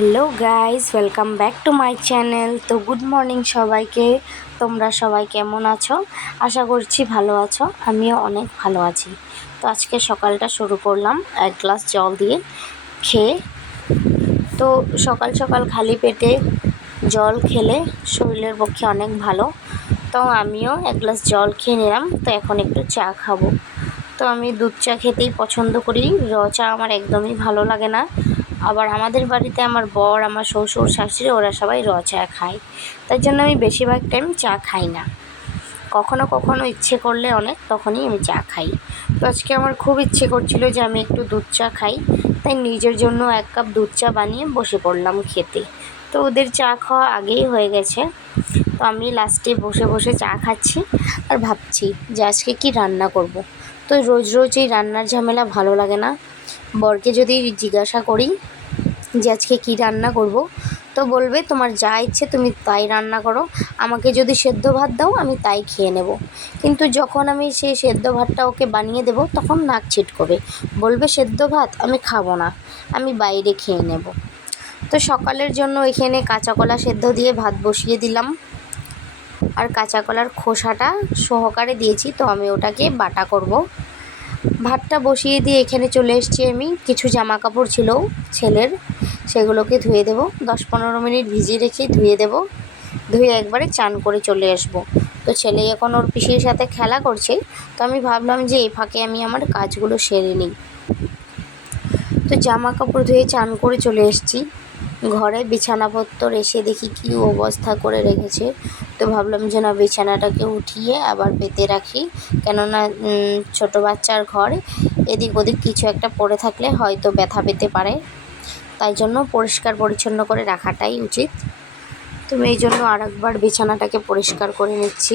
Hello guys, welcome back to my channel. তো good morning সবাইকে। তোমরা সবাই কেমন আছো? আশা করছি ভালো আছো। আমিও অনেক ভালো আছি। তো আজকে সকালটা শুরু করলাম এক গ্লাস জল দিয়ে খেয়ে। তো সকাল সকাল খালি পেটে জল খেলে শরীরের পক্ষে অনেক ভালো। তো আমিও এক গ্লাস জল খেয়ে নিলাম। তো এখন একটু চা খাবো। তো আমি দুধ চা খেতেই পছন্দ করি, র চা আমার একদমই ভালো লাগে না। আবার আমাদের বাড়িতে আমার বর, আমার শ্বশুর শাশুড়ি ওরা সবাই র চা খায়, তাই জন্য আমি বেশিরভাগ টাইম চা খাই না। কখনো কখনো ইচ্ছে করলে অনেক, তখনই আমি চা খাই। তো আজকে আমার খুব ইচ্ছে করছিল যে আমি একটু দুধ চা খাই, তাই নিজের জন্য এক কাপ দুধ চা বানিয়ে বসে পড়লাম খেতে। তো ওদের চা খাওয়া আগেই হয়ে গেছে। তো আমি লাস্টে বসে বসে চা খাচ্ছি আর ভাবছি যে আজকে কি রান্না করব। তো রোজ রোজ এই রান্নার ঝামেলা ভালো লাগে না। বরকে যদি জিজ্ঞাসা করি যে আজকে কী রান্না করব, তো বলবে তোমার যা ইচ্ছে তুমি তাই রান্না করো, আমাকে যদি সেদ্ধ ভাত দাও আমি তাই খেয়ে নেব। কিন্তু যখন আমি সেই সেদ্ধ ভাতটা ওকে বানিয়ে দেব তখন নাক ছিটকবে, বলবে সেদ্ধ ভাত আমি খাবো না, আমি বাইরে খেয়ে নেব। তো সকালের জন্য এখানে কাঁচা কলা সেদ্ধ দিয়ে ভাত বসিয়ে দিলাম, আর কাঁচা কলার খোসাটা সহকারে দিয়েছি। তো আমি ওটাকে বাটা করব। ভাতটা বসিয়ে দিয়ে এখানে চলে এসেছি আমি। কিছু জামা কাপড় ছিল ছেলের, সেগুলোকে ধুয়ে দেব। 10-15 মিনিট ভিজিয়ে রেখে ধুয়ে দেব। ধুয়ে একবারে চান করে চলে আসব। তো ছেলে এখন ওর পিসির সাথে খেলা করছে, তো আমি ভাবলাম যে এই ফাঁকে আমি আমার কাজগুলো সেরে নিই। তো জামা কাপড় ধুয়ে চান করে চলে এসেছি ঘরে। বিছানাপত্তর এসে দেখি কী অবস্থা করে রেখেছে। তো ভাবলাম যে না, বিছানাটাকে উঠিয়ে আবার পেতে রাখি, কেননা ছোটো বাচ্চার ঘর, এদিক ওদিক কিছু একটা পড়ে থাকলে হয়তো ব্যথা পেতে পারে। তাই জন্য পরিষ্কার পরিচ্ছন্ন করে রাখাটাই উচিত। তুমি এই জন্য আরেকবার বিছানাটাকে পরিষ্কার করে নিচ্ছি।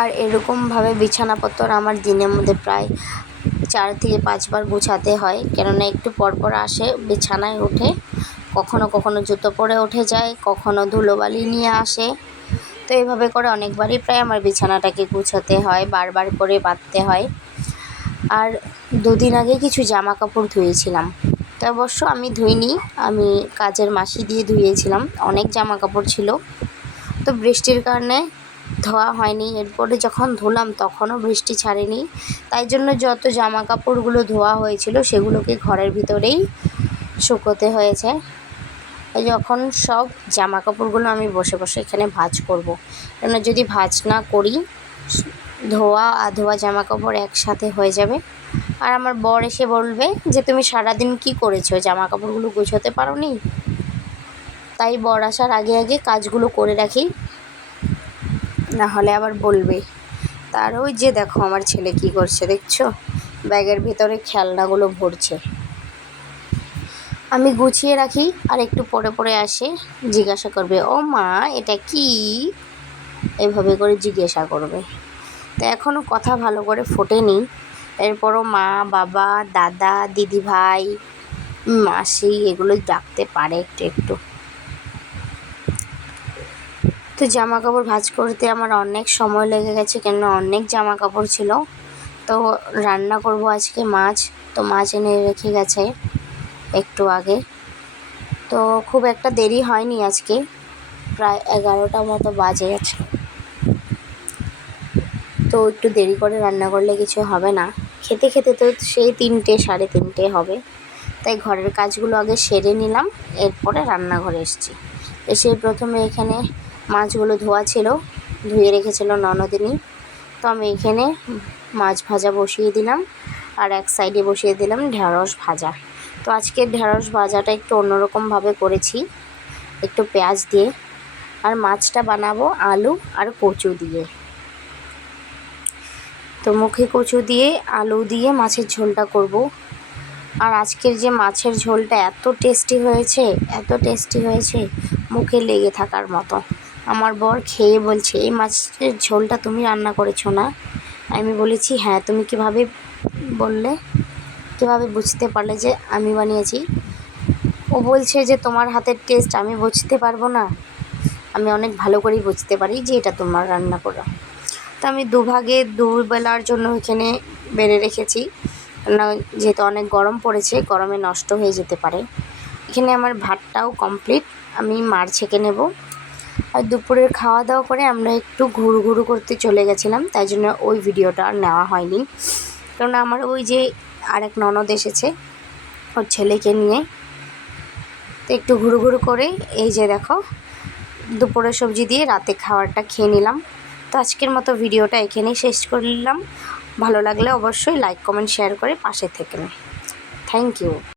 আর এরকমভাবে বিছানাপত্তর আমার দিনের মধ্যে প্রায় 4 থেকে 5 বার গুছাতে হয়, কেননা একটু পরপর আসে বিছানায় ওঠে, কখনো কখনো জুতো পরে উঠে যায়, কখনো ধুলোবালি নিয়ে আসে। তো এইভাবে করে অনেকবারই প্রায় আমার বিছানাটাকে গুছাতে হয়, বারবার করে বাঁধতে হয়। আর 2 দিন আগে কিছু জামা কাপড় ধুয়েছিলাম, তো অবশ্য আমি ধুইনি, আমি কাজের মাসি দিয়ে ধুয়েছিলাম। অনেক জামা কাপড় ছিল, তো বৃষ্টির কারণে ধোয়া হয়নি। এরপরে যখন ধুলাম তখনও বৃষ্টি ছাড়েনি, তাই জন্য যত জামা কাপড়গুলো ধোয়া হয়েছিল সেগুলোকে ঘরের ভিতরেই শুকোতে হয়েছে। যখন সব জামা কাপড়গুলো আমি বসে বসে এখানে ভাঁজ করব, কেন যদি ভাঁজ না করি ধোয়া আধোয়া জামা কাপড় একসাথে হয়ে যাবে। আর আমার বর এসে বলবে যে তুমি সারাদিন কি করেছো, জামা কাপড়গুলো গুছোতে পারো নি। তাই বর আসার আগে আগে কাজগুলো করে রাখি, না হলে আবার বলবে। তার ওই যে দেখো আমার ছেলে কি করছে দেখছো, ব্যাগের ভিতরে খেলনাগুলো ভরছে। আমি গুছিয়ে রাখি, আর একটু পরে পরে আসে জিজ্ঞাসা করবে, ও মা এটা কি, এইভাবে করে জিজ্ঞাসা করবে। তো এখনও কথা ভালো করে ফোটেনি, এরপরও মা, বাবা, দাদা, দিদি ভাই, মাসি এগুলো ডাকতে পারে একটু একটু। তো জামা কাপড় ভাঁজ করতে আমার অনেক সময় লেগে গেছে, কেন অনেক জামা কাপড় ছিল। তো রান্না করব আজকে মাছ, তো মাছ এনে রেখে গেছে একটু আগে। তো খুব একটা দেরি হয়নি আজকে, প্রায় 11টা মতো বাজে গেছে। তো একটু দেরি করে রান্না করলে কিছু হবে না, খেতে খেতে তো সেই 3টে 3:30 হবে। তাই ঘরের কাজগুলো আগে সেরে নিলাম, এরপরে রান্নাঘরে এসেছি। এসে প্রথমে এখানে মাছগুলো ধোয়া ছিল, ধুয়ে রেখেছিল ননদিনী। তো আমি এখানে মাছ ভাজা বসিয়ে দিলাম, আর এক সাইডে বসিয়ে দিলাম ঢেঁড়স ভাজা। তো আজকের ঢেঁড়স ভাজাটা একটু অন্যরকমভাবে করেছি, একটু পেঁয়াজ দিয়ে। আর মাছটা বানাবো আলু আর কচু দিয়ে। তো মুখে কচু দিয়ে আলু দিয়ে মাছের ঝোলটা করব। আর আজকের যে মাছের ঝোলটা এত টেস্টি হয়েছে, এত টেস্টি হয়েছে, মুখে লেগে থাকার মতো। আমার বর খেয়ে বলছে, এই মাছের ঝোলটা তুমি রান্না করেছো না? আমি বলেছি হ্যাঁ। তুমি কিভাবে বললে, কিভাবে বুঝতে পারলে যে আমি বানিয়েছি? ও বলছে যে তোমার হাতের টেস্ট আমি বুঝতে পারবো না? আমি অনেক ভালো করেই বুঝতে পারি যে এটা তোমার রান্না করা। তো আমি দুভাগে দুবেলার জন্য এখানে বেড়ে রেখেছি, না যেহেতু অনেক গরম পড়েছে, গরমে নষ্ট হয়ে যেতে পারে। এখানে আমার ভাতটাও কমপ্লিট, আমি মার ছেঁকে নেব। আর দুপুরের খাওয়া দাওয়া করে আমরা একটু ঘুরু করতে চলে গেছিলাম, তাই জন্য ওই ভিডিওটা আর নেওয়া হয়নি। কারণ আমার ওই যে আরেক ননদ এসেছে ওর ছেলেকে নিয়ে, তো একটু ঘুরু করে এই যে দেখো দুপুরের সবজি দিয়ে রাতে খাবারটা খেয়ে নিলাম। তো আজকের মতো ভিডিওটা এখানেই শেষ করলাম। ভালো লাগলে অবশ্যই লাইক কমেন্ট শেয়ার করে পাশে থেকেন। Thank you.